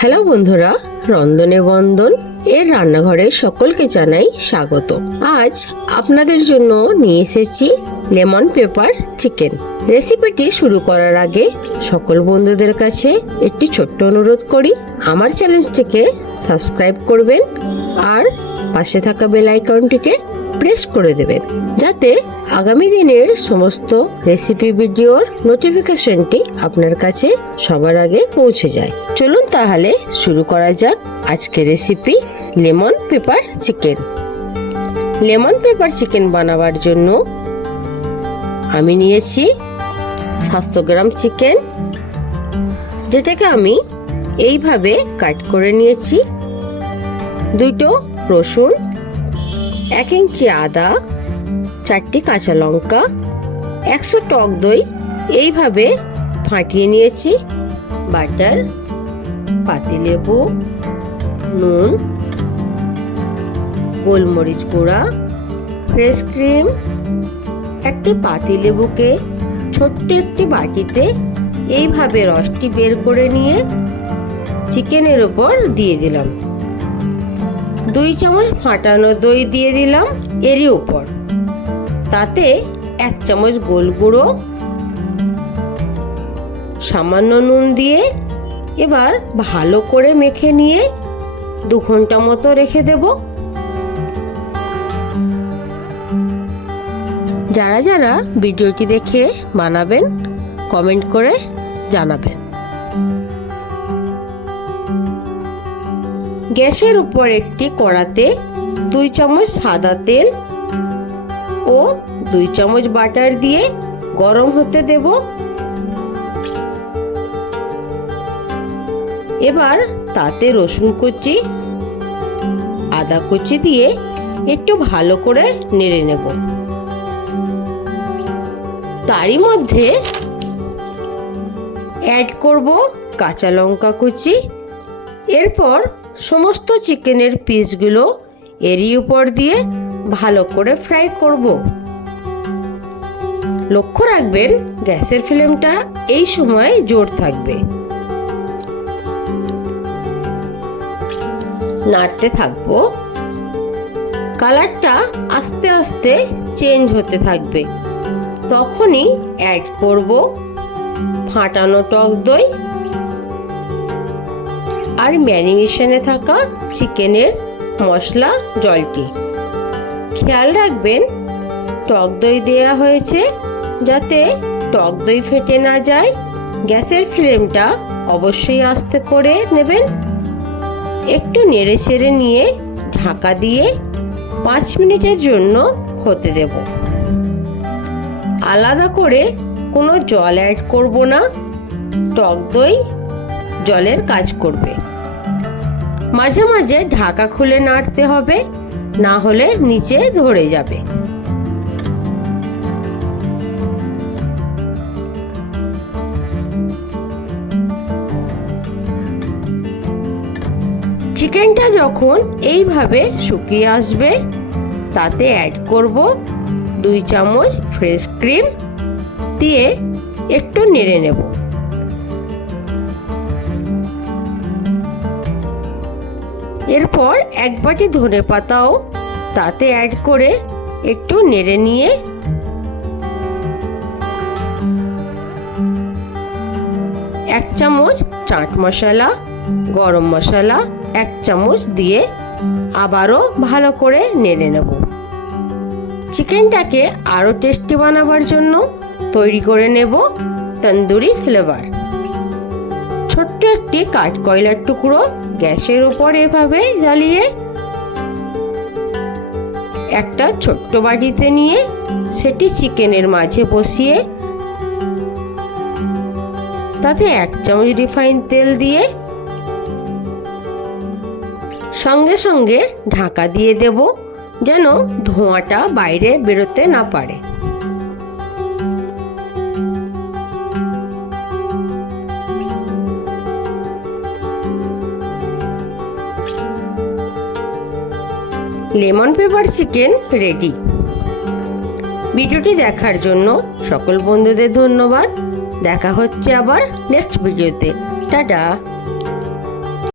Hello বন্ধুরা, রন্ধনে বন্দন এর রান্নাঘরে সকলকে জানাই স্বাগত। আজ আপনাদের জন্য নিয়ে এসেছি লেমন পেপার চিকেন। রেসিপিটি শুরু করার আগে সকল বন্ধুদের কাছে একটি ছোট্ট অনুরোধ করি, আমার চ্যানেলটিকে সাবস্ক্রাইব করবেন আর পাশে থাকা বেল আইকনটিকে প্রেস করে দেবেন, যাতে আগামী দিনের সমস্ত রেসিপি ভিডিওর নোটিফিকেশনটি আপনার কাছে সবার আগে পৌঁছে যায়। চলুন তাহলে শুরু করা যাক আজকে recipe lemon pepper chicken lemon pepper chicken বানাবার জন্য আমি নিয়েছি সাতশো গ্রাম চিকেন যেটাকে আমি এইভাবে কাট করে নিয়েছি। দুটো রসুন এক ইঞ্চি আদা, চারটি কাঁচা লঙ্কা, একশো টক দই। এইভাবে ফাটিয়ে নিয়েছি। বাটার, পাতিলেবু, নুন, গোলমরিচ গুঁড়া, ফ্রেশ ক্রিম। একটি পাতিলেবুকে ছোট্ট একটি বাটিতে এইভাবে রসটি বের করে নিয়ে চিকেনের ওপর দিয়ে দিলাম। দুই চামচ ফাটানো দই দিয়ে দিলাম এরই উপর। তাতে এক চামচ গোল গুঁড়ো, সামান্য নুন দিয়ে এবার ভালো করে মেখে নিয়ে দু ঘণ্টা মতো রেখে দেব। যারা যারা ভিডিওটি দেখে বানাবেন, কমেন্ট করে জানাবেন। গ্যাসের উপর একটি কড়াতে দুই চামচ সাদা তেল ও দুই চামচ বাটার দিয়ে গরম হতে দেব। এবার তাতে রসুন কুচি, আদা কুচি দিয়ে একটু ভালো করে নেড়ে নেব। তারই মধ্যে অ্যাড করব কাঁচা লঙ্কা কুচি। এরপর সমস্ত চিকেনের পিসগুলো এরই উপর দিয়ে ভালো করে ফ্রাই করব। লক্ষ্য রাখবেন, গ্যাসের ফ্লেমটা এই সময় জোর থাকবে। নাড়তে থাকব। কালারটা আস্তে আস্তে চেঞ্জ হতে থাকবে। তখনই অ্যাড করব ফাটানো টক দই আর ম্যারিনেশনে থাকা চিকেনের মশলা, জলটি। খেয়াল রাখবেন, টক দই দেওয়া হয়েছে যাতে টক দই ফেটে না যায়। গ্যাসের ফ্লেমটা অবশ্যই আস্তে করে নেবেন। একটু নেড়ে চেড়ে নিয়ে ঢাকা দিয়ে পাঁচ মিনিটের জন্য হতে দেব। আলাদা করে কোনো জল অ্যাড করব না। টক দই জলের কাজ করবে। মাঝে মাঝে ঢাকা খুলে নাড়তে হবে, না হলে নিচে ধরে যাবে। চিকেনটা যখন এইভাবে শুকিয়ে আসবে, তাতে অ্যাড করব দুই চামচ ফ্রেশ ক্রিম দিয়ে একটু নেড়ে নেব। এরপর এক বাটি ধনে পাতাও তাতে অ্যাড করে একটু নেড়ে নিয়ে এক চামচ চাট মশলা, গরম মশলা, এক চামচ দিয়ে আবারও ভালো করে নেড়ে নেব। চিকেনটাকে আরও টেস্টি বানাবার জন্য তৈরি করে নেব তন্দুরি ফ্লেভার ছোট্ট একটি কাঠ কয়লার টুকরো গ্যাসের উপর এভাবে জ্বালিয়ে একটা ছোট্ট বাটিতে নিয়ে সেটি চিকেনের মাঝে বসিয়ে তাতে এক চামচ রিফাইন তেল দিয়ে সঙ্গে সঙ্গে ঢাকা দিয়ে দেব যেন ধোঁয়াটা বাইরে বেরোতে না পারে। Lemon pepper chicken ready. ভিডিওটি দেখার জন্য সকল বন্ধুদের ধন্যবাদ। দেখা হচ্ছে আবার নেক্সট ভিডিওতে। টাটা।